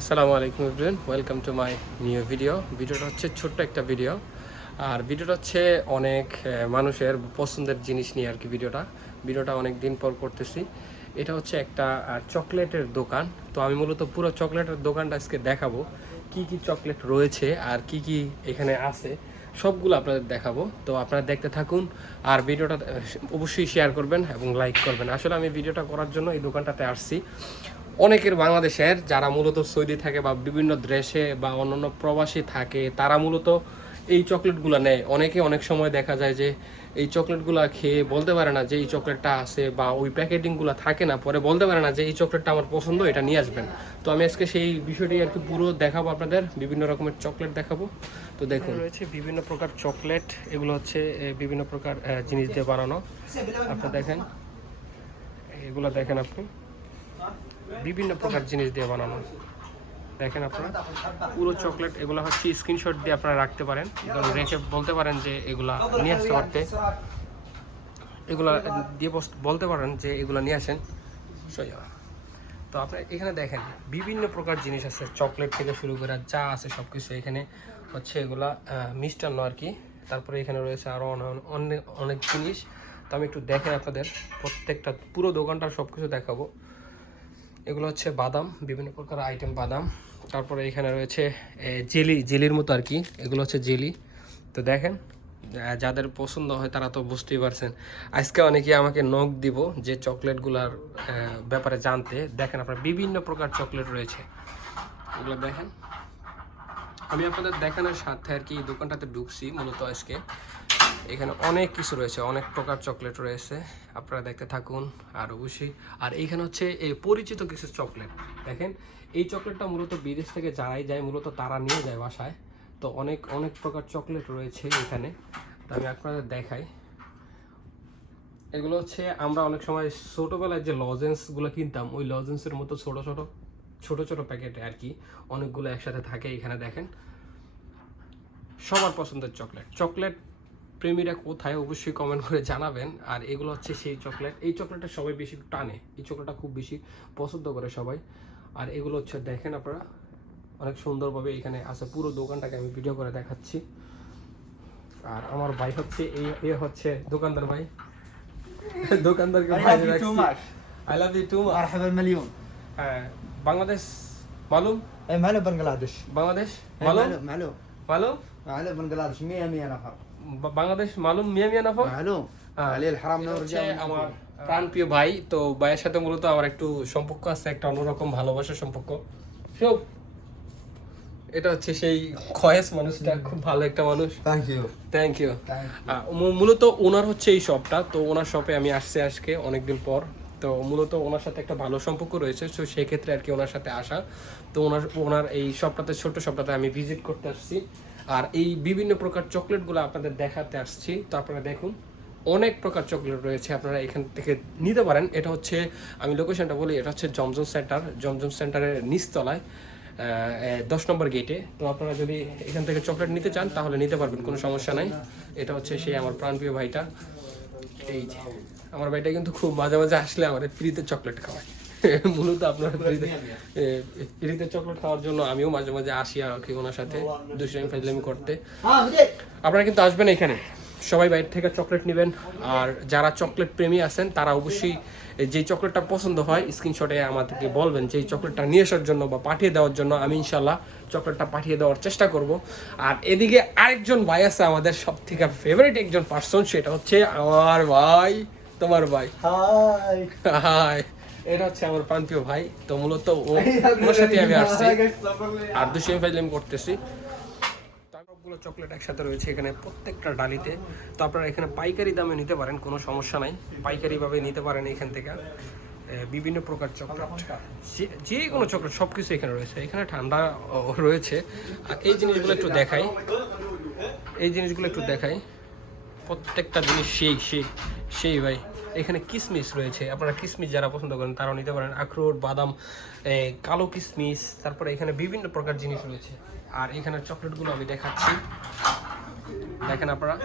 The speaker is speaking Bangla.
আসসালামু আলাইকুম everyone, welcome to my new video. ভিডিওটা হচ্ছে ছোট্ট একটা ভিডিও। আর ভিডিওটা হচ্ছে অনেক মানুষের পছন্দের জিনিস নিয়ে আর কি ভিডিওটা। ভিডিওটা অনেক দিন পর করতেছি। এটা হচ্ছে একটা চকলেটের দোকান। তো আমি মূলত পুরো চকলেটের দোকানটা আজকে দেখাবো। কি কি চকলেট রয়েছে আর কি কি এখানে আছে, সবগুলো আপনাদের দেখাবো। তো আপনারা দেখতে থাকুন আর ভিডিওটা অবশ্যই শেয়ার করবেন এবং লাইক করবেন। আসলে আমি ভিডিওটা করার জন্য এই দোকানটাতে আসছি। অনেকের বাংলাদেশের যারা মূলত সৌদি থাকে বা বিভিন্ন দেশে বা অন্যান্য প্রবাসী থাকে, তারা মূলত এই চকলেটগুলো নেয়। অনেকে অনেক সময় দেখা যায় যে এই চকলেটগুলো খেয়ে বলতে পারে না যে এই চকলেটটা আছে বা ওই প্যাকেটিংগুলো থাকে না, পরে বলতে পারে না যে এই চকলেটটা আমার পছন্দ, এটা নিয়ে আসবেন। তো আমি আজকে সেই বিষয়টি কি পুরো দেখাবো আপনাদের, বিভিন্ন রকমের চকলেট দেখাবো। তো দেখুন। রয়েছে বিভিন্ন প্রকার চকলেট, এগুলো হচ্ছে বিভিন্ন প্রকার জিনিস দিয়ে বানানো। আপনি দেখেন, এগুলো দেখেন আপনি। বিভিন্ন প্রকার জিনিস দিয়ে বানানো। দেখেন আপনারা, পুরো চকলেট এগুলো হচ্ছে স্ক্রিনশট দিয়ে আপনারা রাখতে পারেন। রেখে বলতে পারেন যে এগুলা নিয়ে আসতে পারতে। এগুলা দিয়ে বলতে পারেন যে এগুলা নিয়ে আসেন। তো আপনার এখানে দেখেন, বিভিন্ন প্রকার জিনিস আছে চকলেট থেকে শুরু করে যা আছে সব কিছু এখানে। হচ্ছে এগুলা মিষ্টান্ন আর কি। তারপরে এখানে রয়েছে আরও অনেক অনেক জিনিস। তো আমি একটু দেখেন আপনাদের প্রত্যেকটা, পুরো দোকানটার সব কিছু দেখাবো। এগুলো হচ্ছে বাদাম, বিভিন্ন প্রকার আইটেম বাদাম। তারপরে এখানে রয়েছে জেলি, জেলির মতো আর কি। এগুলো হচ্ছে জেলি। তো দেখেন যাদের পছন্দ হয় তারা তো বুঝতেই পারছেন। আজকে অনেকে আমাকে নখ দিব যে চকলেটগুলার ব্যাপারে জানতে। দেখেন আপনার বিভিন্ন প্রকার চকলেট রয়েছে। এগুলো দেখেন। আমি আপনাদের দেখানোর সাথে আর কি এই দোকানটাতে ঢুকছি, মূলত আজকে। এখানে অনেক কিছু রয়েছে, অনেক প্রকার চকলেট রয়েছে। আপনারা দেখতে থাকুন, আর অবশ্যই আর এইখানে হচ্ছে এই পরিচিত কিছু চকলেট। দেখেন, এই চকলেটটা মূলত বিদেশ থেকে যারাই যায়, মূলত তারা নিয়ে যায় বাসায়। তো অনেক অনেক প্রকার চকলেট রয়েছে এখানে। তো আমি আপনাদের দেখাই। এগুলো হচ্ছে আমরা অনেক সময় ছোটোবেলায় যে লজেন্সগুলো কিনতাম, ওই লজেন্সের মতো ছোট ছোট ছোট ছোট প্যাকেটে আর কি অনেকগুলো একসাথে থাকে এখানে দেখেন। সবার পছন্দের চকলেট। চকলেট প্রেমীরা কোথায় অবশ্যই কমেন্ট করে জানাবেন। আর এগুলো হচ্ছে সেই চকলেট। এই চকলেটটা সবাই বেশি টানে। এই চকলেটটা খুব বেশি পছন্দ করে সবাই। আর এগুলো হচ্ছে দেখেন আপনারা অনেক সুন্দরভাবে এখানে আছে। পুরো দোকানটাকে আমি ভিডিও করে দেখাচ্ছি। আর আমার ভাই হচ্ছে এই এ হচ্ছে দোকানদার ভাই। দোকানদারকে ভাই I love you too much I love you too much হ্যাঁ। বাংলাদেশ মালুম اي ماله بنغلاديش বাংলাদেশ إيه، মালুম معلوم معلوم মালুম معلوم بنغلاديش 100 100 نفر বা- বাংলাদেশ মালুম মিয়া মিয়া নাফর معلوم হ্যাঁ। عليه الحرام এটা نور হচ্ছে رجال আমার প্রাণপ্রিয় ভাই তো ভাইয়ের সাথে মূলত আমার একটু সম্পর্ক আছে একটা অন্যরকম ভালোবাসার সম্পর্ক সব এটা হচ্ছে সেই খয়েস মানুষটা খুব ভালো একটা মানুষ ثانك يو থ্যাংক ইউ মূলত ওনার হচ্ছে এই শপটা তো ওনার শপে আমি আসছি আজকে অনেকদিন পর তো মূলত ওনার সাথে একটা ভালো সম্পর্ক রয়েছে, তো সেক্ষেত্রে আর কি ওনার সাথে আসা। তো ওনার ওনার এই শপটাতে ছোট্ট শপটাতে আমি ভিজিট করতে আসছি। আর এই বিভিন্ন প্রকার চকলেটগুলো আপনাদের দেখাতে আসছি। তো আপনারা দেখুন, অনেক প্রকার চকলেট রয়েছে আপনারা এখান থেকে নিতে পারেন। এটা হচ্ছে, আমি লোকেশনটা বলি, এটা হচ্ছে জমজম সেন্টার জমজম সেন্টারের নিচতলায় দশ নম্বর গেটে তো আপনারা যদি এখান থেকে চকলেট নিতে চান, তাহলে নিতে পারবেন, কোনো সমস্যা নাই। এটা হচ্ছে সেই আমার প্রাণপ্রিয় ভাইটা। এই যে। আমার ভাইটা কিন্তু খুব মাঝে মাঝে আসলে আমার ফ্রিতে চকলেট খাওয়ায়। মূলত আপনার ফ্রিতে ফ্রিতে চকলেট খাওয়ার জন্য আমিও মাঝে মাঝে আসি আর কি ওনার সাথে দুশো ফাইজলামি করতে। আপনারা কিন্তু আসবেন এখানে। সবাই বাইরে থেকে চকলেট নেবেন। আর যারা চকলেট প্রেমী আছেন তারা অবশ্যই যে চকলেটটা পছন্দ হয় স্ক্রিনশটে আমাদেরকে বলবেন যে চকলেটটা নিয়ে আসার জন্য বা পাঠিয়ে দেওয়ার জন্য আমি ইনশাল্লাহ চকলেটটা পাঠিয়ে দেওয়ার চেষ্টা করব। আর এদিকে আরেকজন ভাই আছে আমাদের সব থেকে ফেভারিট একজন পার্সন সেটা হচ্ছে আমার ভাই। তোমার ভাই। হাই। হাই। এটা হচ্ছে আমার প্রান্তীয় ভাই। তো মূলত ওর সাথে আমি আসছি। আর দুশো ফাইজলাম করতেছি। সবগুলো চকলেট একসাথে রয়েছে এখানে প্রত্যেকটা ডালিতে। তো আপনারা এখানে পাইকারি দামে নিতে পারেন কোনো সমস্যা নাই। পাইকারিভাবে নিতে পারেন এখান থেকে। বিভিন্ন প্রকার চকলেট। যে কোনো চকলেট সব কিছু এখানে রয়েছে। এখানে ঠান্ডা রয়েছে। আর এই জিনিসগুলো একটু দেখাই। এই জিনিসগুলো একটু দেখাই। প্রত্যেকটা জিনিস শেখ শেখ সেই ভাই। এখানে কিসমিস রয়েছে। আপনারা কিসমিস যারা পছন্দ করেন, তারাও নিতে পারেন। আখরোট, বাদাম কালো কিসমিস, তারপরে এখানে বিভিন্ন প্রকার জিনিস রয়েছে। আর এখানে চকলেটগুলো আমি দেখাচ্ছি। দেখেন আপনারা।